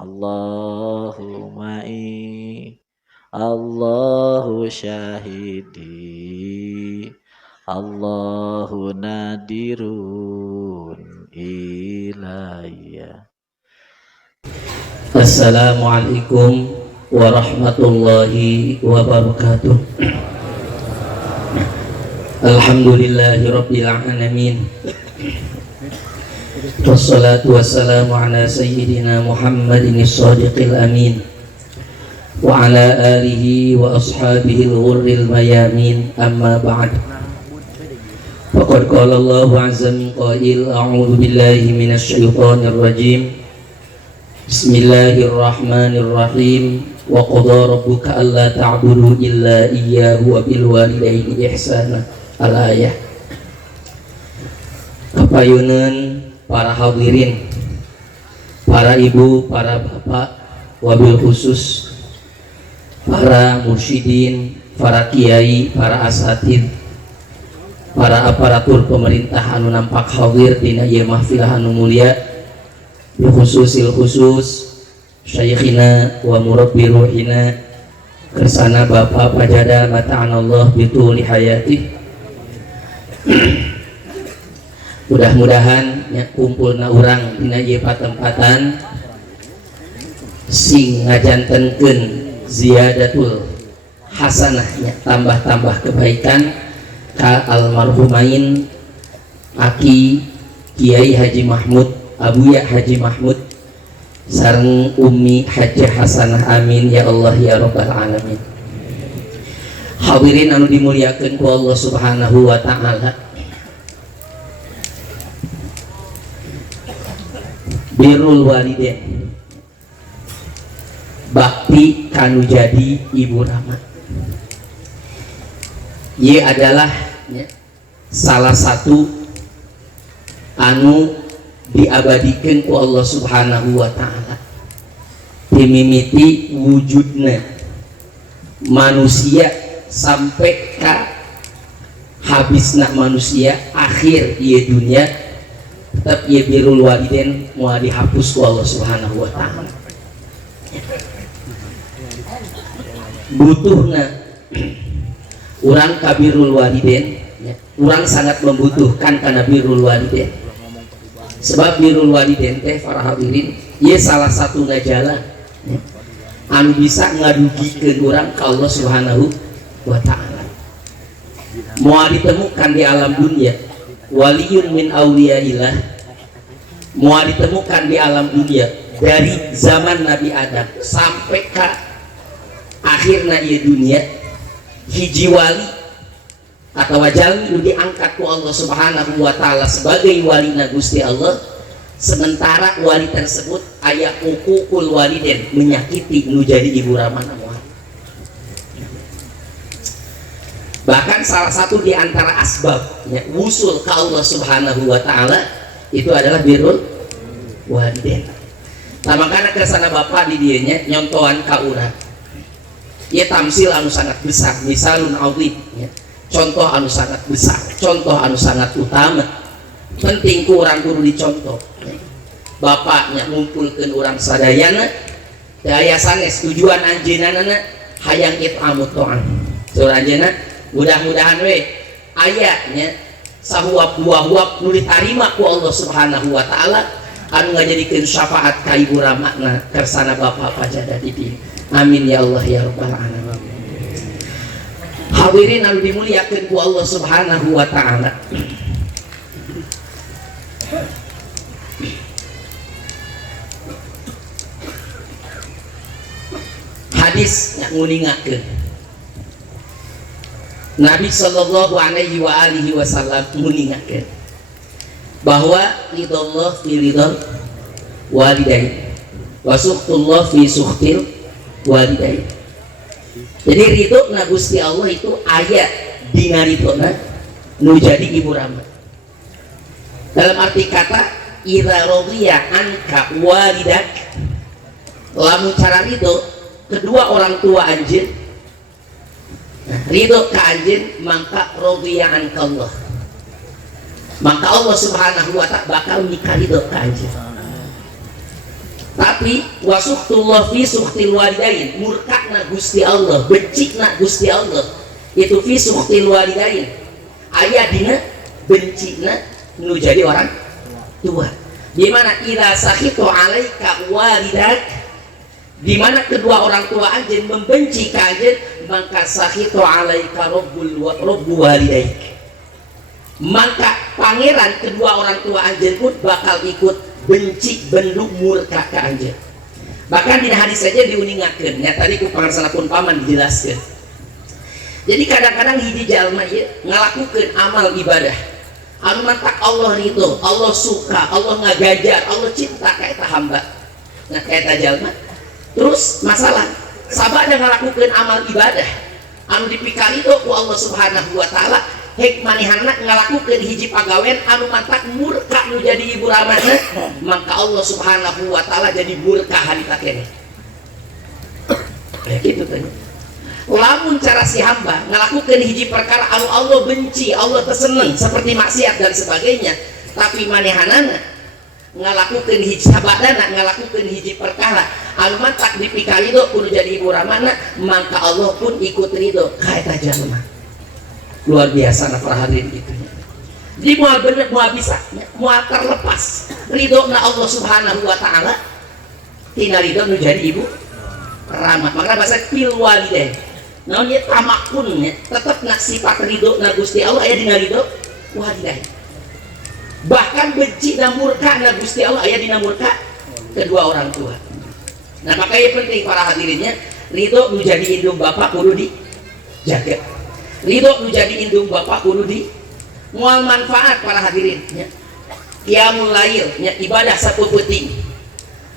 Allahu ma'i, Allahu syahidi, Allahu nadirun ilayya. Assalamualaikum warahmatullahi wabarakatuh. Alhamdulillahi rabbil alamin. Wassalatu wassalamu ala sayyidina Muhammadin as-sadiqil amin wa ala alihi wa ashabihi al-ghurril mayamin, amma ba'd. Faqad qala Allahu azza min qail, a'udzu billahi minasy syaithanir rajim. Bismillahirrahmanirrahim. Wa qadha rabbuka alla ta'budu illa iyyahu wa bil walidayni ihsana. Al-ayah. Kapayunan para hadirin, para ibu, para bapak, wabil khusus para mursyidin, para kiai, para asatid, para aparatur pemerintah anu nampak hadir dina ieu mahfil anu mulia, khususil khusus syekhina wa murabbi ruhina kersana Bapak Pajada mata'anallah bituli hayati. Mudah-mudahan kumpulna urang dina ieu patempatan sing ngajantenkeun ziyadatul hasanahnya, tambah-tambah kebaikan ka almarhumain Aki Kiai Haji Mahmud, Abuya Haji Mahmud sareng Ummi Haji Hasanah, amin ya Allah ya rabbal alamin. Hadirin anu dimuliakeun ku Allah Subhanahu wa taala, birrul walidain, bakti kanu jadi ibu rama, ieu adalah salah satu anu diabadikeun ku Allah Subhanahu wa taala. Dimimiti wujudna manusia sampai ka habisna manusia akhir ieu dunia, tetap ieu birrul walidain moal dihapus ku Allah Subhanahu wa taala. Butuhna urang ka birrul walidain, urang sangat membutuhkan kana birrul walidain. Sebab birrul walidain teh para hadirin ieu salah satu jalan anu bisa ngadugikeun urang ka Allah Subhanahu wa taala. Moal ditemukan di alam dunia waliyun min auliyaillah, moal ditemukan di alam dunia dari zaman Nabi Adam sampai ke akhirna ieu dunia, hiji wali atau jalmi nu diangkat ku Allah Subhanahu wa taala sebagai walina Gusti Allah, sementara wali tersebut aya uququl walidain, menyakiti nu jadi ibu ramana moal. Bahkan salah satu di antara asbabnya wusul ke Allah Subhanahu wa taala itu adalah birrul walidain. Nah, makanya kesana bapak di dianya nyontohan ka urang. Ieu tamsil anu sangat besar, misalun azim, contoh anu sangat besar, contoh anu sangat utama. Penting ku urang kudu dicontoh. Bapaknya ngumpulkeun urang sadayana, daya sanes tujuan anjeunna hayang it'amut ta'am. Surah anjeunna mudah-mudahan we ayatnya sahuap buah-huap nu ditarima ku Allah Subhanahu wa taala anu ngajadikeun syafaat ka ibu ramana kersana Bapak Pajada di dieu. Amin ya Allah ya rabbal alamin. Hadirin anu dimuliakeun ku Allah Subhanahu wa taala, hadis yang nguningakeun Nabi sallallahu alaihi wa alihi wasallam nguningakeun bahwa ridallah fi ridal walidain wa suhtullah fi suhtil walidain. Jadi ridho na Gusti Allah itu aya dina ridona nu jadi ibu rama. Dalam arti kata idza radiya anka walidak, lamun cara ridho kedua orang tua anjeun, ridho ka anjeun, maka radiya anka Allah, maka Allah Subhanahu wa ta'ala bakal nikah ridho ka anjeun. Tapi wasuhtullah fi suhtil walidain, murkana Gusti Allah, bencina Gusti Allah itu fi suhtil walidain, aya dina bencina nu jadi orang tua. Di mana idza sakhitu alaika walidak, di mana kedua orang tua anjeun membenci ka anjeun, maka sakhitu alaika rabbu walidaik, maka pangeran kedua orang tua anjeun pun bakal ikut benci bendu murka ka anjeun. Bahkan di hadis saja diuningakeun nya tadi ku pangarsana pun paman dijelaskeun. Jadi kadang-kadang hiji jalma ieu ngalakukeun amal ibadah anu mantak Allah ridho, Allah suka, Allah ngagajar, Allah cinta ka eta hamba. Nah ka eta jalma terus masalah sabada ngalakukeun amal ibadah anu dipikarido ku Allah Subhanahu wa taala, hek manehna ngalakukeun hiji pagawean anu mantak murka nu jadi ibu ramana, maka Allah Subhanahu wa taala jadi murka harita keneh. Kayak gitu teh. Lamun cara si hamba ngelakukan hiji perkara anu Allah benci, Allah terseneng seperti maksiat dan sebagainya, tapi manehanana ngelakukan hiji sabadana ngelakukan hiji perkara anu mantak dipikarido kudu jadi ibu ramana, maka Allah pun ikut ridho ka eta jalma. Luar biasa na para hadirin gitu. Jadi moal bener moal bisa moal terlepas ridhona Allah Subhanahu wa taala tina ridho nu jadi ibu ramah. Maka bahasa fil walidain naon ieu tamakun nya tetep nak sifat ridho na Gusti Allah aya dina ridho walidain. Bahkan benci dan murka na Gusti Allah aya dina murka kedua orang tua. Nah makanya penting para hadirinnya ridho nu jadi indung bapak kudu dijaga, ridho nu jadi indung bapak kudu di moal manfaat para hadirin nya. Qiyamul lail nya ibadah sapeuting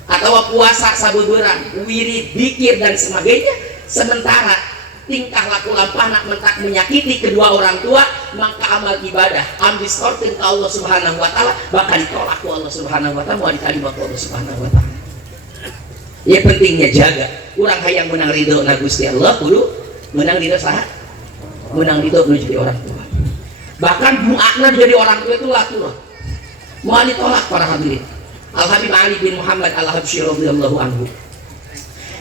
atau puasa sabeberang, wirid, zikir dan sebagainya, sementara tingkah laku lampahna mentak menyakiti kedua orang tua, maka amal ibadah ambis kortin ke Allah Subhanahu wa taala bakal ditolak ku Allah Subhanahu wa taala, mau diterima ku Allah Subhanahu wa taala. Ya pentingnya jaga urang hayang menang ridho na Gusti Allah kudu menang ridho saha? Menang ridho nu jadi orang tua. Bahkan doana jadi orang tua itu laku mau ditolak para hadirin. Al Habib Ali bin Muhammad Al Habsyi radhiyallahu anhu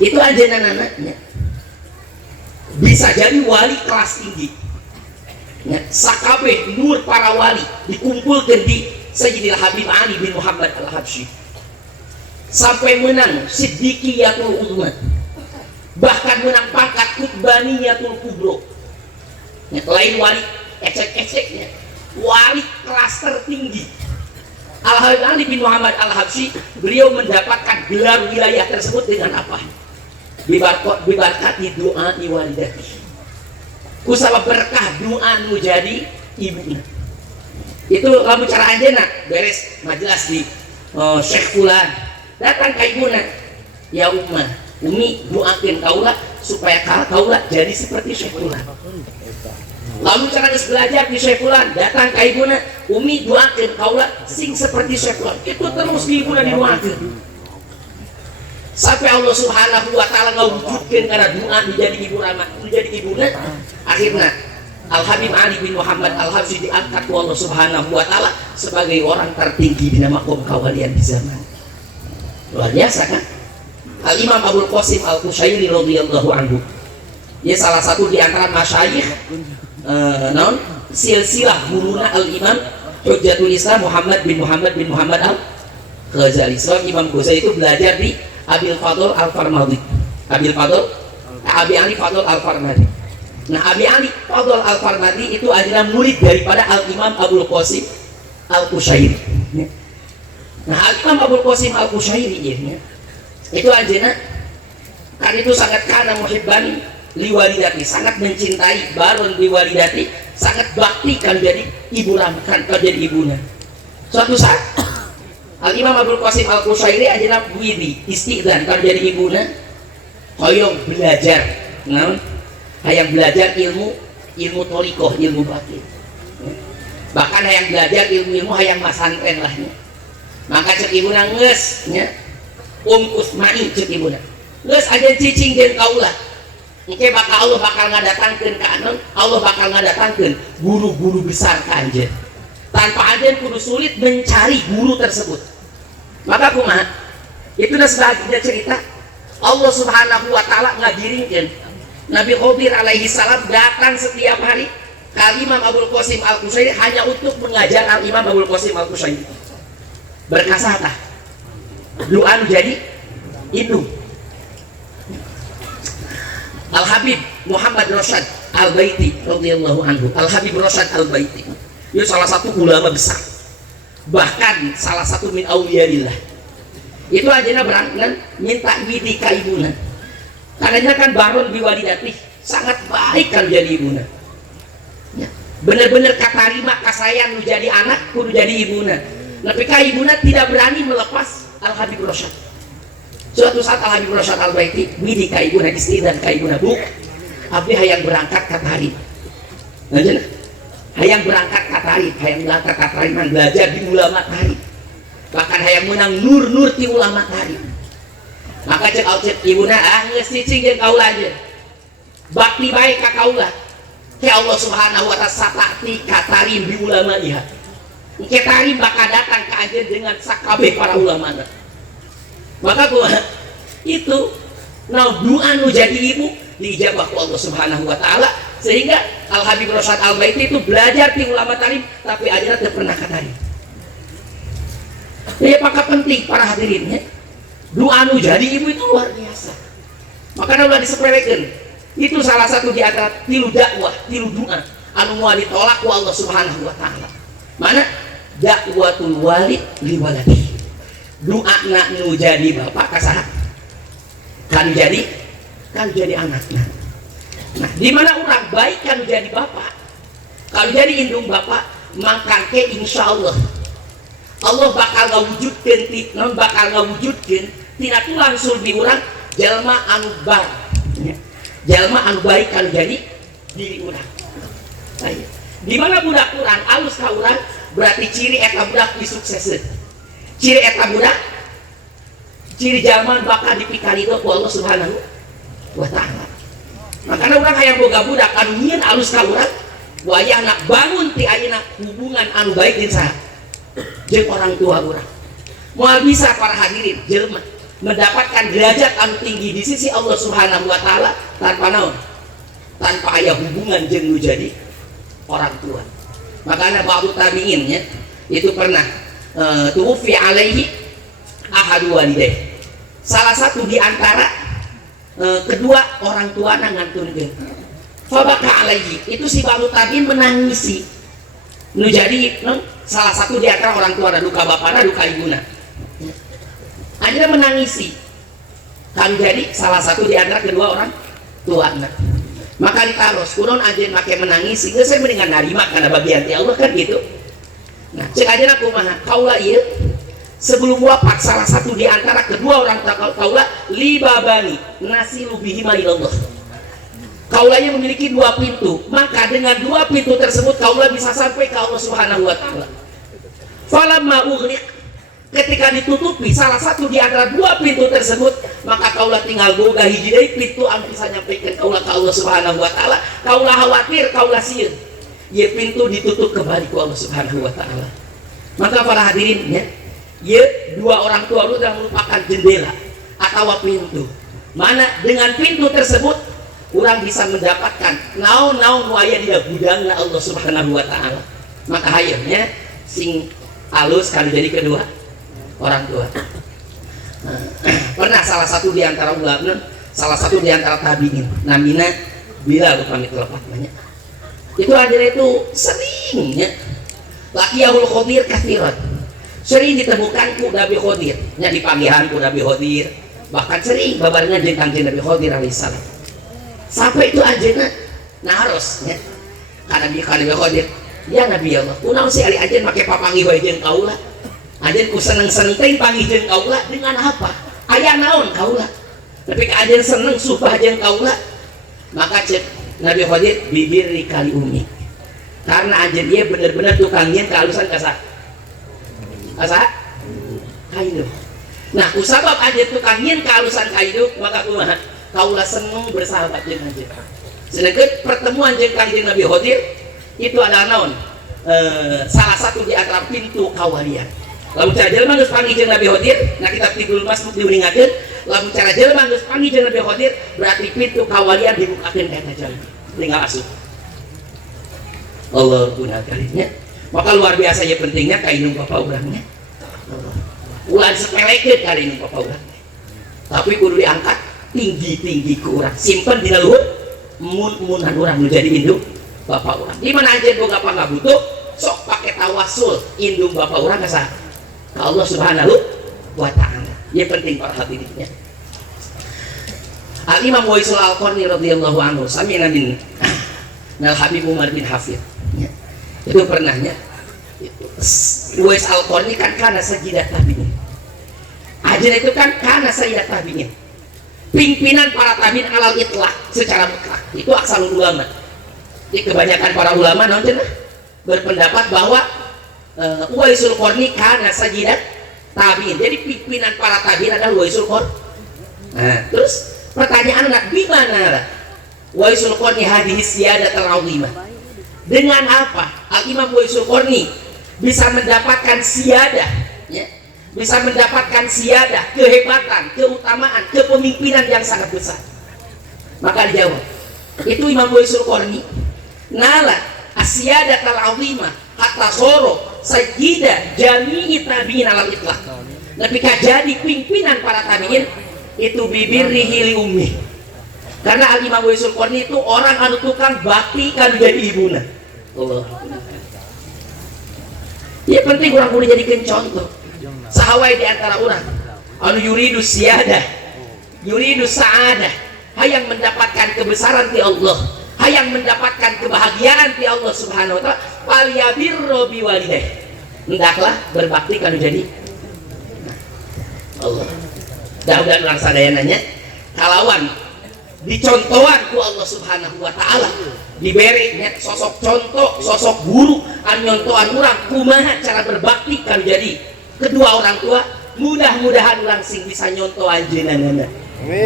itu ajenanana bisa jadi wali kelas tinggi. Sakabeh nur para wali dikumpulkan di Sayyidil Habib Ali bin Muhammad Al Habsyi sampai menang Siddiqiyatul Uzma, bahkan menang pangkat Qutbaniyatul Kubro. Lain wali ecek-eceknya, wali kelas tertinggi. Al Habib Ali bin Muhammad Al Habsyi beliau mendapatkan gelar wilayah tersebut dengan apa? Bibarkati doa iwalidati, kusabab berkah doa nu jadi ibunya. Itu lamu cara anjeunna beres majelis di Syekh Fulan datang ka ibuna, ya ummah umi doakeun kaula supaya kaula jadi seperti Syekh Fulan. Lalu cara geus belajar di Syekh Fulan datang ka ibuna, umi doakeun kaula sing seperti Syekh Fulan. Itu terus di ibuna didoakeun sampai Allah Subhanahu wa taala ngawujudkeun kana doa menjadi ibu ramah, menjadi ibuna. Akhirnya Al Habib Ali bin Muhammad Al Habsyi diangkat ku Allah Subhanahu wa taala sebagai orang tertinggi di maqam kawalian di zaman. Luar biasa kan? Al Imam Abul Qasim Al Qushairi radhiyallahu anhu, dia salah satu di antara masyayikh naon silsilah guruna Al Imam Hujjatul Islam Muhammad bin Muhammad Al Ghazali. Sebab Imam Ghazali itu belajar di Abi Ali Fadl Al-Farmadi. Nah Abi Ali Fadl Al-Farmadi itu adalah murid daripada Al-Imam Abul Qasim Al-Qushairi. Nah Al-Imam Abul Qasim Al-Qushairi itu ajeuna kan itu sangat kana muhibban liwalidati, sangat mencintai baron liwalidati, sangat bakti kan jadi ibu ramkan kan jadi ibunya. Suatu saat Al-Imam Abul Qasim Al-Qushairi adalah widi istidzan kan jadi ibuna hoyong belajar, naon hayang belajar ilmu tolikoh, ilmu batin, bahkan hayang belajar ilmu hayang masantren lahnya. Maka cek ibuna geus nya Usmani cek ibuna geus aja cicing jeung kaula engke bakal Allah bakal ngadatangkeun ka anon, Allah bakal ngadatangkeun guru-guru besar ka anjeun tanpa anjeun kudu sulit mencari guru tersebut. Maka kumaha Itu udah sebagian cerita. Allah Subhanahu wa taala ngagiringkeun Nabi Khidir alaihi salam datang setiap hari ke Imam Abul Qasim Al-Qushairi hanya untuk mengajar Al-Imam Abul Qasim Al-Qushairi. Berkasah tah doa nu jadi indung. Al-Habib Muhammad Rasyad Al-Baiti radhiyallahu anhu. Al-Habib Rasyad Al-Baiti itu salah satu ulama besar, bahkan salah satu min auliyaillah. Itu aja berangkat minta widi ka ibuna, karena kan baron biwalidati sangat baik kan jadi ibuna ya. Bener-bener katarima kasayang nu jadi anak kudu jadi ibuna, tapi ka ibuna tidak berani melepas Al-Habib Rasyad. Suatu saat Al-Habib Rasyad Al-Baiti widi ka ibuna, istri dan ka ibuna, bu abdi hayang berangkat ka Tarif, hayang berangkat ka Tarif, hayang berangkat ka Tarif belajar di ulama Tarif, bahkan hayang menang nur ti ulama Tarif. Maka cek ibuna geus cicing jeung kaula aja bakti bae ka kaula ke Allah Subhanahu wa taala satati ka Tarif di ulama iha ke Tarif bakal datang ka aja dengan sakabeh para ulama. Maka kumaha itu nah doa nu jadi ibu diijabah ku Allah Subhanahu wa taala, sehingga Al-Habib Rasyad Al-Baiti itu belajar di ulama Tarif tapi aja teu pernah ka Tarif. Ya maka penting para hadirin ya, doa nu jadi ibu itu luar biasa. Makanya ulah disepelekeun. Itu salah satu di antara tilu dakwah, tilu doa anu moal ditolak ku Allah Subhanahu wa taala. Mana dakwatul walid li waladi. Doa nu jadi bapak kasaha? Kan jadi anaknya. Nah, di mana orang baik kan jadi bapak. Kalau jadi indung bapak, maka ke insyaallah Allah bakal ngawujudkeun tina tulang sulbi urang jalma anu bar, jalma anu baik kan jadi diri urang. Di mana budak urang alus ka urang berarti ciri eta budak disukseseun. Ciri eta budak, ciri jalma bakal dipikarido ku Allah Subhanahu wa taala. Makanya urang hayang boga budak anu nyieun alus ka urang, wayahna bangun ti ayeuna hubungan anu baik jeung saha? Jeung orang tua urang. Moal bisa para hadirin jelema mendapatkan derajat anu tinggi di sisi Allah Subhanahu wa taala tanpa naon? Tanpa aya hubungan jeung nu jadi orang tua. Makanya ba'du tabi'in ya, itu pernah tuwfi alaihi ahadu walidayh. Salah satu di antara kedua orang tua ngantunkeun. Fabaka alaihi, itu si ba'du tabi'in menangisi. Nu jadi salah satu di antara orang tua duka bapana duka ibuna. Akhirnya menangisi. Kan jadi salah satu di antara kedua orang tua. Maka ditaros kunon aja make menangisi, geus saya mendingan narima karena bagian ti Allah kan gitu. Nah, cek aja kumaha kaula ieu sebelum wafat salah satu di antara kedua orang tua kaula libabani nasilu bihima ilallah. Kaulanya memiliki dua pintu, maka dengan dua pintu tersebut kaula bisa sampai ke Allah Subhanahu wa taala. Falamma ughliq, ketika ditutupi salah satu di antara dua pintu tersebut, maka kaula tinggal boga hiji deui pintu anu bisa nyampikeun kaula ke Allah Subhanahu wa taala. Kaula khawatir, kaula sieun ye pintu ditutup kembali ku Allah Subhanahu wa taala. Maka para hadirin ya, ye dua orang tua itu merupakan jendela atau pintu. Mana dengan pintu tersebut orang bisa mendapatkan naon-naon nu aya dina gudangna Allah Subhanahu wa taala. Maka hayeunya sing alus kan jadi kedua orang tua. Pernah salah satu di antara ulama, salah satu di antara tabi'in, namina bila pamit lepat banyak. Itu akhirnya itu seringnya laqiyahul Khidir kathiran. Sering ditemukan ku Nabi Khidir, nya di panggihan ku Nabi Khidir, bahkan sering babarengan jeung Kanjeng Nabi Khidir alaihi salam. Sampai itu ajeuna naros nya kana Nabi Khidir, ya Nabi Allah kunaon si ari ajeun make papanggih wae jeung kaula, ajeun ku seneng-seneng teh panggih jeung kaula dengan apa aya naon kaula, tapi ka ajeun seneng supah jeung kaula. Maka cek Nabi Khidir bibir kali umi, karena ajeun ieu bener-bener tukang nyeun kahalusan kasa kaidu. Nah kusabab ajeun tukang nyeun kahalusan kaidu, maka kumaha kaula seneng bersahabat jeung ajeun. Sedangkan pertemuan jeung Kanjeng Nabi Khidir itu adalah naon? Salah satu di antara pintu kawalian. lamun cara jelema geus panggih jeung Nabi Khidir na kitab Tibrul Masmuk diuningakeun lamun cara jelema geus panggih jeung Nabi Khidir berarti pintu kawalian dibukakeun ka eta jalma tinggal asup Allah guna kalinya maka luar biasa ya pentingnya kainung bapak urangnya ulah sepelekeun kainung bapak urangnya tapi kudu diangkat tinggi-tinggi ke urang simpen dina luhur mun-munan urang nu jadi indung bapak urang di mana anjeun boga pangabutuh sok pakai tawasul indung bapak urang ka saha ka Allah Subhanahu wa ta'ala ya penting para hadirinnya Al Imam Uwaisul Al-Qarni radhiyallahu anhu sami'na min Nal Habib Umar bin Hafid ya. Itu pernahnya Uwais Al-Qarni kan kana sajidat tabi'in ajar itu kan kana sajidat tabi'in pimpinan para tabi'in alal itlaq secara mutlak itu aksalul ulama jadi kebanyakan para ulama nonton berpendapat bahwa Uwaisul Qarni kana sajidat tabi'in jadi pimpinan para tabi'in adalah Uwaisul Qarni nah terus pertanyaan anak gimana Uwaisul Qarni hadhihi siyadatul azimah dengan apa Al-Imam Uwaisul Qarni bisa mendapatkan siyadah ya? Bisa mendapatkan siyadah kehebatan, keutamaan, kepemimpinan yang sangat besar maka dijawab itu Imam Uwaisul Qarni nala asyadatul azimah hatta soro sayyidah jami'i tabi'in alal itlaq ketika jadi pimpinan para tabi'in itu bibirrihi li ummi karena Al-Imam Uwaisul Qarni itu orang anu tukang bakti kan jadi ibuna Allah ya penting orang kudu jadikan contoh sahawai di antara orang anu yuridu siyadah yuridu sa'adah hayang mendapatkan kebesaran di Allah hayang mendapatkan kebahagiaan di Allah Subhanahu wa ta'ala fal yabirru biwalidayh hendaklah berbakti kan jadi Allah dah orang sadaya nanya kalawan dicontohan ku Allah Subhanahu wa ta'ala diberi sosok contoh sosok guru anu nyontohan urang kumaha cara berbakti kan jadi kedua orang tua mudah-mudahan urang sing bisa nyontoh anjeunana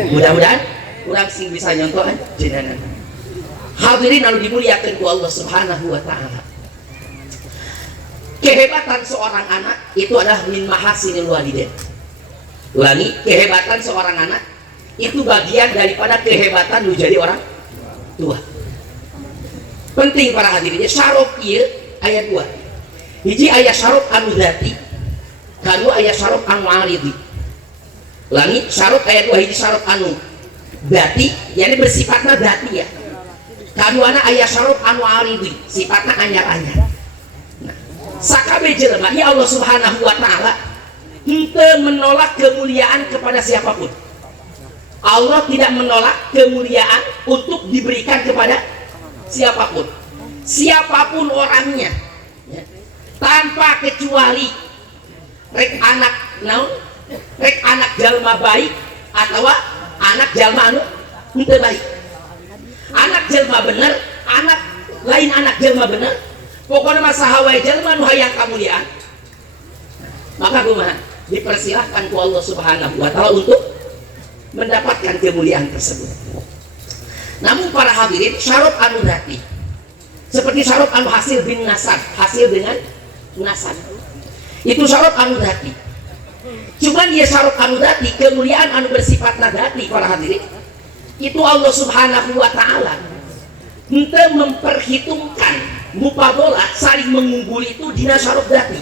mudah-mudahan urang sing bisa nyontoh anjeunana hadirin anu dimuliakeun ku Allah Subhanahu wa ta'ala kehebatan seorang anak itu adalah min mahasinil walidain ulangi kehebatan seorang anak itu bagian daripada kehebatan lu jadi orang tua penting para hadirin syarof ieu ayat 2 hiji aya syarof anu dzati kadua aya syarof anu aridi ulangi syarof ayat 2 hiji syarof anu dzati yakni bersifatna dzati ya kaduana aya syarof anu aridi sifatna anyar-anyar nah sakabe jelema ya Allah Subhanahu wa ta'ala henteu menolak kemuliaan kepada siapapun Allah tidak menolak kemuliaan untuk diberikan kepada siapapun orangnya ya. Tanpa kecuali rek anak naon rek anak jalma baik atau anak jalma anu henteu baik anak jalma bener anak lain anak jalma bener pokoknya masalah wae jalma nu hayang kamuliaan maka kumaha dipersilahkan ku Allah Subhanahu wa ta'ala untuk mendapatkan kemuliaan tersebut. Namun para hadirin syarat anu dzati seperti syarat anu hasil bin nasab hasil dengan nasab itu syarat anu dzati cuman dia syarat anu dzati kemuliaan anu bersifat dzati para hadirin itu Allah Subhanahu wa ta'ala henteu memperhitungkan mupadolah saling mengungguli itu dina syarat dzati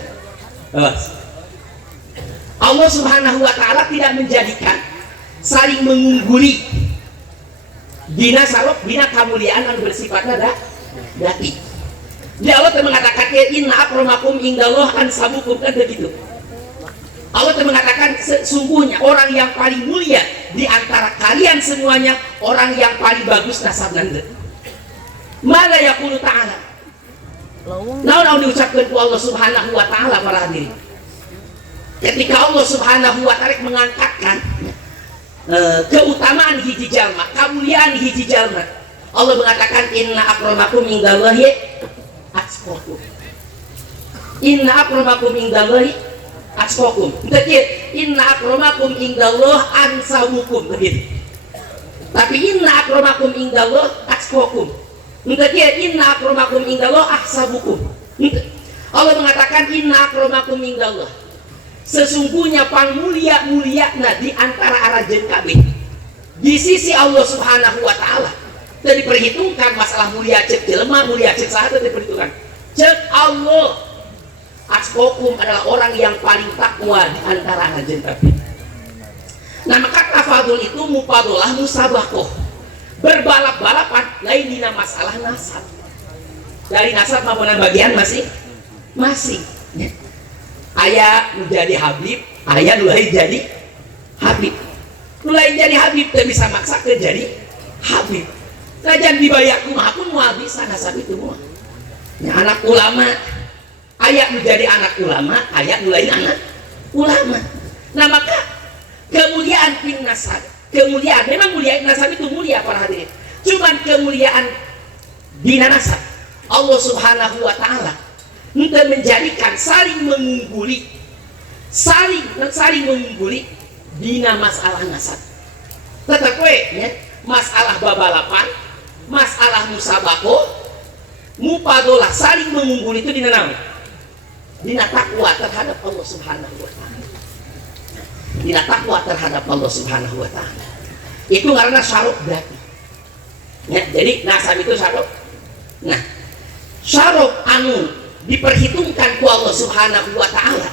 Allah Subhanahu wa ta'ala tidak menjadikan saling mengungguli dina sarok dina kemuliaan yang bersifatnya dzati. Jadi Allah mengatakan inna akramakum indallah ansabukum kan begitu. Allah mengatakan sesungguhnya orang yang paling mulia di antara kalian semuanya orang yang paling bagus nasabna. Mala yaqulu ta'ala. Naon diucapkan ku Allah Subhanahu wa ta'ala para hadirin. Ketika Allah Subhanahu wa ta'ala mengangkatkan keutamaan hiji jalma, kemuliaan hiji jalma, Allah mengatakan inna akramakum indallahi atqakum. Inna akramakum indallahi atqakum. Begitu, inna akramakum indallah ansamukum begitu. Tapi inna akramakum indallah atqakum. Begitu, inna akramakum indallah ahsabukum. Allah mengatakan inna akramakum indallah. sesungguhnya pang mulia-muliana di antara arajeun kabeh di sisi Allah Subhanahu wa taala. Teu diperhitungkan masalah mulia cek jelema, mulia cek saha teu diperhitungkan. Cek Allah, asqakum adalah orang yang paling takwa di antara arajeun kabeh. Nah, maka tafadul itu mupadolah musabakoh, berbalap-balapan lain dina masalah nasab. Dari nasab maupun bagian masing aya nu jadi Habib, aya nu lain jadi Habib. Nu lain jadi Habib teu bisa maksa ke jadi Habib. Lajan dibayar kumaha pun moal bisa nasab itu moal. Nya anak ulama, aya nu jadi anak ulama, aya nu lain anak ulama. Nah, maka kemuliaan bin nasab, kemuliaan memang mulia nasab itu mulia para hadirin. Cuman kemuliaan dina nasab Allah Subhanahu wa taala untuk menjadikan saling mengungguli dina masalah nasab. Tetap ya, masalah babalapan, masalah musabako, mupadolah saling mengungguli itu dina naon? Dina takwa terhadap Allah Subhanahu wa taala. Dina takwa terhadap Allah Subhanahu wa taala. Itu karena syarat berarti. Ya, jadi nasab itu syarat. Nah, syarat anu diperhitungkan ku Allah Subhanahu wa taala,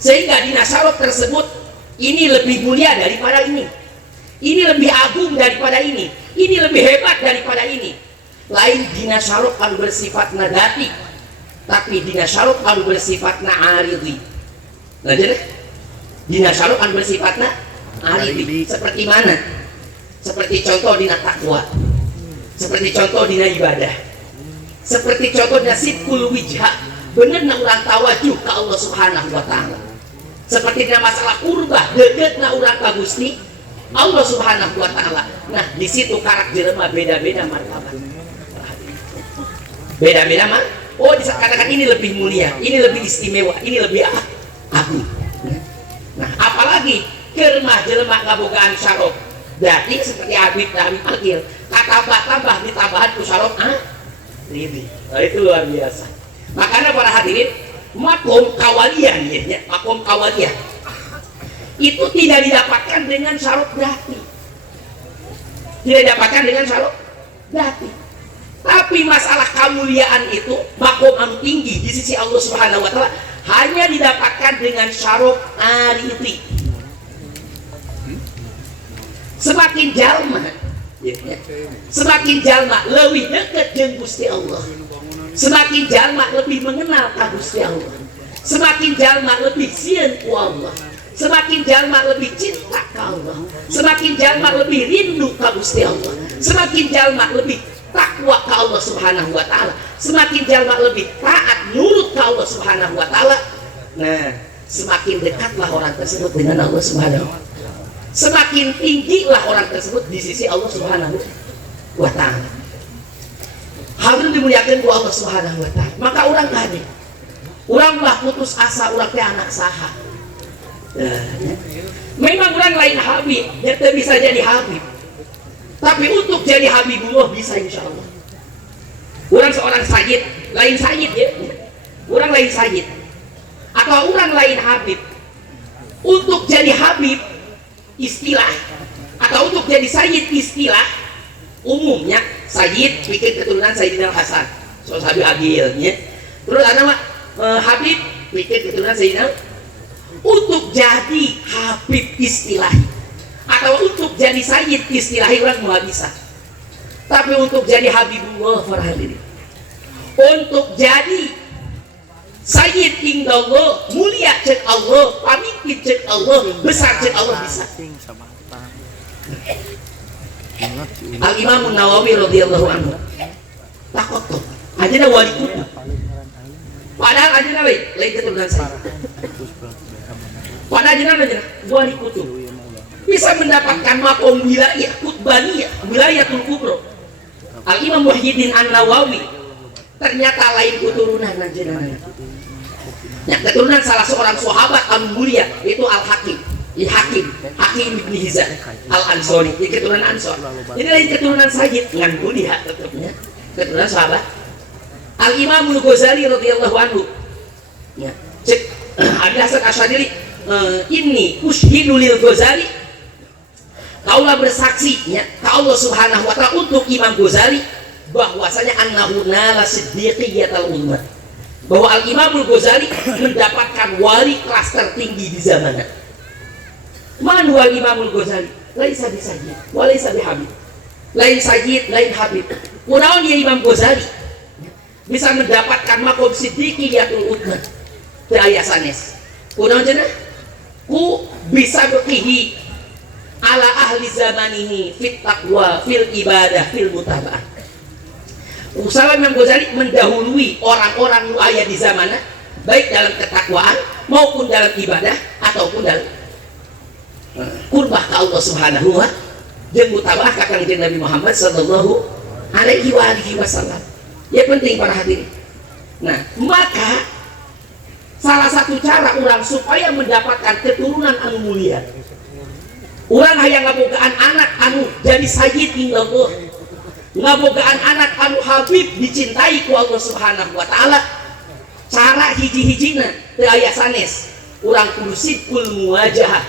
sehingga dina syarat tersebut ini lebih mulia daripada ini lebih agung daripada ini lebih hebat daripada ini. Lain dina syarat anu bersifat nadati, tapi dina syarat anu bersifat aridhi. Nah, jadi dina syarat anu bersifat aridhi seperti mana? Seperti contoh dina takwa, seperti contoh dina ibadah, seperti contohnya sidqul wijha, benerna urang tawajuh ke Allah Subhanahu wa taala. Seperti dalam masalah kurbah, deuketna urang ka Gusti Allah Subhanahu wa taala. Nah, di situ karakter jelema beda-beda martabat. Beda-beda mah. Oh, dikatakan ini lebih mulia, ini lebih istimewa, ini lebih agung. Nah, apalagi kermah jelema ngabogaan syarat. Berarti seperti Habib Akil, tambah ditambahan ku syarat ini. Nah, itu luar biasa. Makanya para hadirin, makom kawalian ya, makom kawalian itu tidak didapatkan dengan syarat berarti. Tidak didapatkan dengan syarat berarti. Tapi masalah kemuliaan itu makom anu tinggi di sisi Allah Subhanahu wa taala hanya didapatkan dengan syarat aridhi. Semakin jalma semakin jalma lebih dekat dengan Gusti Allah, semakin jalma lebih mengenal ka Gusti Allah, semakin jalma lebih sieun ku Allah, semakin jalma lebih cinta ka Allah, semakin jalma lebih rindu ka Gusti Allah, semakin jalma lebih takwa ka Allah Subhanahu wa taala, semakin jalma lebih taat nurut ka Allah Subhanahu wa taala. Nah, semakin dekatlah orang tersebut dengan Allah Subhanahu wa taala, semakin tinggilah orang tersebut di sisi Allah Subhanahu wa taala. Harus dimuliakan ku Allah Subhanahu wa taala. Maka orang kade, orang lah putus asa, orang teh anak saha. Memang orang lain Habib, dia teu bisa jadi Habib. Tapi untuk jadi Habibullah bisa insyaallah. Orang seorang sayyid, lain sayyid ya. Orang lain sayyid. Atau orang lain Habib. Untuk jadi Habib istilah, atau untuk jadi sayyid istilah umumnya sayyid bikin keturunan Sayyidina Hasan, so Habib Agilnya. Terus ada Habib bikin keturunan Sayyidina. Untuk jadi Habib istilah atau untuk jadi sayyid istilah orang mau bisa. Tapi untuk jadi Habibullah farhadiri, untuk jadi sayyid indallah, mulia cek Allah, pamimpin cek Allah, besar cek Allah bisa. Al-Imam Nawawi radhiyallahu anhu takut tuh aja wali kutu, padahal aja lain keturunan saya, padahal aja wali kutu bisa mendapatkan makom wilayah kutbaniyah, wilayatul kubro. Al-Imam Muhyiddin An-Nawawi ternyata lain keturunan aja. Yang keturunan salah seorang sahabat yang mulia itu Al-Hakim, Hakim bin Hizam Al-Ansori, keturunan Ansor. Jadi lain keturunan sayyid dengan mulia tetapnya, keturunan sahabat. Al-Imam Al-Ghazali radhiyallahu anhu. Ya, cek Abi Hasan Asy'ari ini ushhidu lil Ghazali, kaulah bersaksi ya ka Allah Subhanahu wa taala untuk Imam Ghazali bahwasanya annahu nala siddiqiyatal ummah, bahwa Al Imamul Ghazali mendapatkan wali kelas tertinggi di zamannya. Man wal Imamul Ghazali laisa bisajid wa laisa bihabib, lain sajid lain habib. Kunaon ya Imam Ghazali bisa mendapatkan makom siddiqiyatul ummah teu aya sanes. Kunaon cenah? Ku bisa bekihi ala ahli zamanihi fit taqwa fil ibadah fil mutaba'ah. Usaha Imam Ghazali mendahului orang-orang nu aya di zamanna baik dalam ketakwaan maupun dalam ibadah ataupun dalam qurbah ka Allah Subhanahu wa jeung mutaba'ah ka Kangjeng Nabi Muhammad sallallahu alaihi wasallam. Ya penting para hadirin. Nah, maka salah satu cara orang supaya mendapatkan keturunan anu mulia, orang hayang ngabogaan anak anu jadi sayyid indallah, ngabogaan anak anu habib dicintai ku Allah Subhanahu wa taala. Cara hiji-hijina teu aya sanes, urang kudu sidqul muwajahah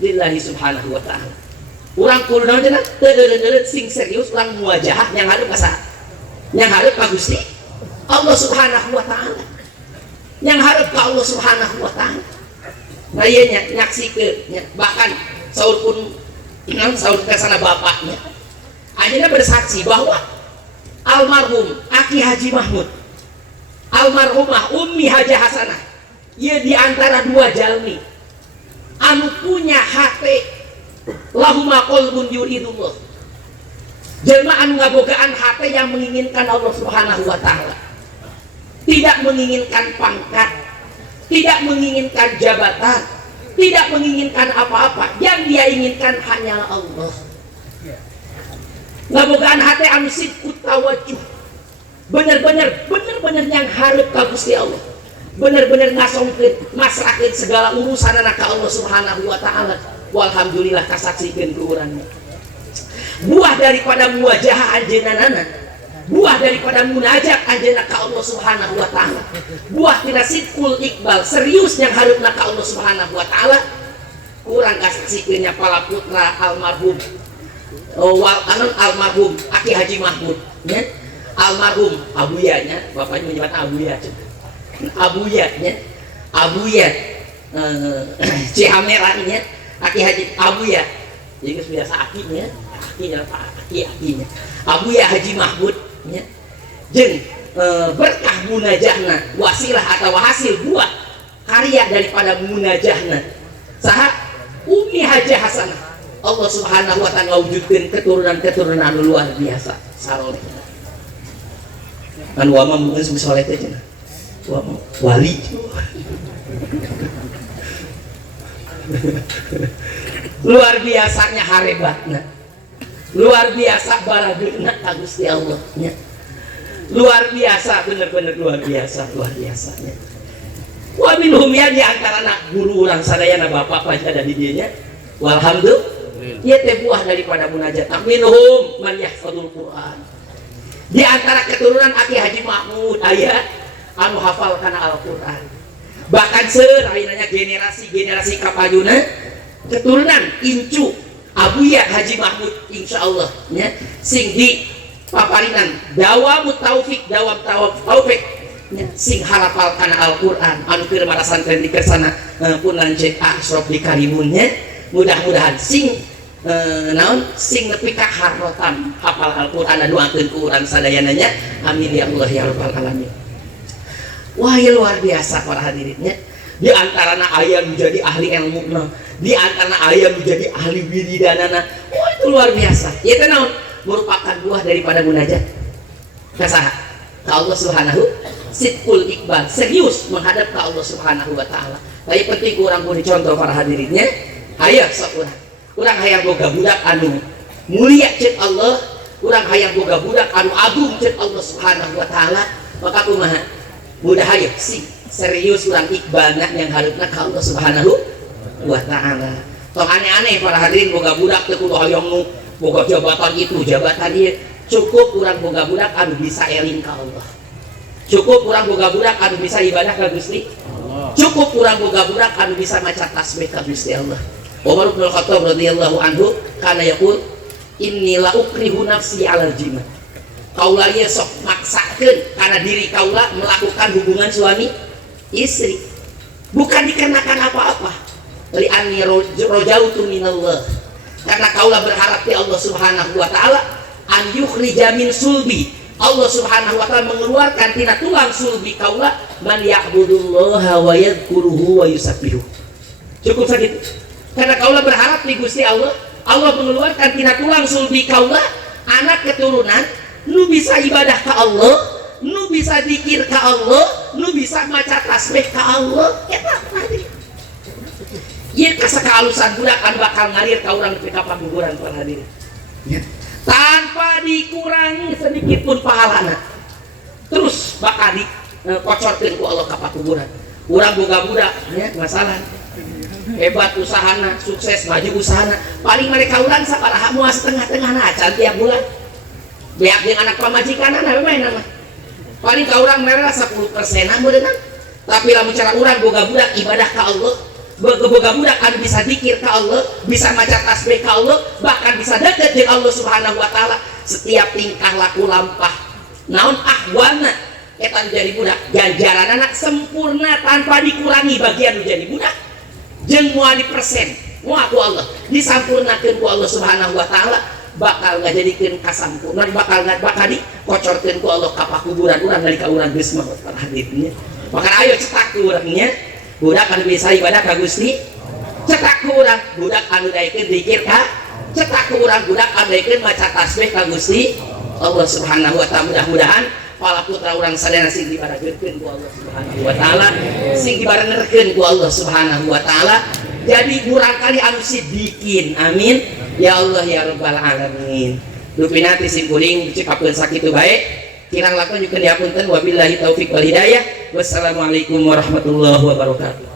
lillahi subhanahu wa taala. Urang kudu naon cenah teu sing serius urang muwajahah yang hareup ka saha? Yang hareup ka Gusti Allah Subhanahu wa taala. Yang hareup ka Allah Subhanahu wa taala. Nah ieu nya nyaksikeun nya bahkan saur pun saur ka sana bapaknya. Ayeuna bersaksi bahwa almarhum Aki Haji Mahmud, almarhumah Ummi Haji Hasanah, ieu di antara dua jalmi anu punya hate lahuma qalbun yuridullah. Jelma anu ngabogaan hate yang menginginkan Allah Subhanahu wa taala. Tidak menginginkan pangkat, tidak menginginkan jabatan, tidak menginginkan apa-apa. Yang dia inginkan hanyalah Allah. Ngabogaan hate anu sidqut tawajuh. Bener-bener yang hareup ka Gusti Allah. Bener-bener ngasongkeun masrahkeun segala urusanna ka Allah Subhanahu wa taala. Walhamdulillah kasaksikeun ku urang. Buah daripada muwajahah anjeunna, buah daripada munajat anjeunna ka Allah Subhanahu wa taala, buah tina sidqul iqbal serius yang hareupna ka Allah Subhanahu wa taala, urang kasaksikeun nya pala putra almarhum almarhum Aki Haji Mahmud nya, almarhum Abuya nya, bapaknya menyebut Abuya, Abuya nya, Abuya Cihamera nya, Aki Haji Abuya, jadi biasa akinya, akinya Pak akinya, Abuya Haji Mahmud nya, jeung berkah munajahna wasilah atau hasil buah karya daripada munajahna saha Ummi Haji Hasanah, Allah Subhanahu wa taala wujudkeun keturunan-keturunan anu luar biasa saleh. Anu wa mah geus saleh teh cenah. Wali. Luar biasanya harebatna. Luar biasa barageuna ka Gusti Allah nya. Luar biasa, bener-bener luar biasanya. Wa minhum ya di antarana guru urang sadayana bapak pajada di dieu nya. Walhamdulillah. Ieu teh buah daripada munajat. Minhum man yahfadzul Quran. Di antara keturunan Aki Haji Mahmud aya anu hafal kana Al-Qur'an. Bahkan seueur ayeuna generasi kapayuna keturunan incu Abuya Haji Mahmud insyaallah nya sing di paparinan dawam taufik nya sing harapal kana Al-Qur'an anu keur marasantren di kersana pun lanjut Ashraf di Karimun nya mudah-mudahan sing naon sing nepi ka harotan hafal Al-Qur'an doakeun ku urang sadayana nya amin ya Allah ya rabbal alamin. Wah ya luar biasa para hadirinnya. Di antarana aya menjadi ahli ilmu, di antarana aya menjadi ahli wiridanana. Wah itu luar biasa. Ieu teh naon? Merupakan buah daripada munajat. Kasaha? Ka Allah Subhanahu sidqul iqbal, serius menghadap ke Allah Subhanahu wa taala. Tapi penting urang kudu dicontoh para hadirinnya. Aya sok urang. Urang hayang boga budak anu mulia ceuk Allah, urang hayang boga budak anu agung ceuk Allah Subhanahu wa taala. Maka kumaha? Mudah ayo sih serius urang iqbalna yang hareupna ka Allah Subhanahu wa taala. Tong aneh-aneh para hadirin boga budak teu kudu hoyong nu boga jabatan itu jabatan ieu. Cukup urang boga budak anu bisa eling ka Allah. Cukup urang boga budak anu bisa ibadah ka Gusti Allah. cukup urang boga budak anu bisa maca tasbih ka Gusti Allah. Umar bin Khattab radhiyallahu anhu kana yaqul inni la ukrihu nafsi 'alal jima. Kaula ieu sok maksakeun kana diri kaula melakukan hubungan suami istri. Bukan dikarenakan apa-apa. Li anni rajautu minallah. Karena kaula berharap di Allah Subhanahu wa taala an yukhrija min sulbi. Allah Subhanahu wa taala mengeluarkan tina tulang sulbi kaula man ya'budullaha wa yadhkuruhu wa yusabbihu. Cukup sakitu. Karena kaula berharap di Gusti Allah, Allah mengeluarkan tina tulang sulbi kaula anak keturunan nu bisa ibadah ka Allah, nu bisa zikir ka Allah, nu bisa maca tasbih ka Allah. Eta tadi. Ieu kasakalusan budak anu bakal ngalir ka urang nepi ka paguguran para hadirin. Ya. Tanpa dikurang sedikit pun pahalana. Terus bakal dikocorkeun ku Allah ka pakuburan. Urang boga budak ya masalah. Hebat usahana, sukses maju usahana. Paling mereka urang sabaraha moal setengah-tengahna acan tiap bulan. Beak jeung anak pamajikanana we mah. Paling ka urang mereka 10%-an beunang. Tapi lamun cara urang boga budak ibadah ka Allah, boga budak anu bisa zikir ka Allah, bisa maca tasbih ka Allah, bahkan bisa dekat dengan Allah Subhanahu wa taala. Setiap tingkah laku lampah naon ahwana eta jadi budak ganjaranana sempurna tanpa dikurangi bagian jadi budak. Jeung moal dipersen moal ku Allah disampurnakeun ku Allah Subhanahu wa taala bakal ngajadikeun kasampurna, bakal dikocorkeun ku Allah ka pakuburan urang nalika urang geus mah para hadirin. Maka ayo cetak ku urangnya budak anu bisa ibadah ka Gusti, cetak ku urang budak anu daekeun zikir ka, cetak ku urang budak anu daekeun maca tasbih ka Gusti Allah Subhanahu wa taala. Mudah-mudahan pala putra urang sadaya sing dibarengkeun ku Allah Subhanahu wa taala, sing dibarengkeun ku Allah Subhanahu wa taala jadi barangkali anu sidikin. Amin ya Allah ya rabbal alamin. Dupinati simpuling dicikakeun sakitu bae kirang lakon juga diapunten. Wabillahi taufik wal hidayah. Wassalamualaikum warahmatullahi wabarakatuh.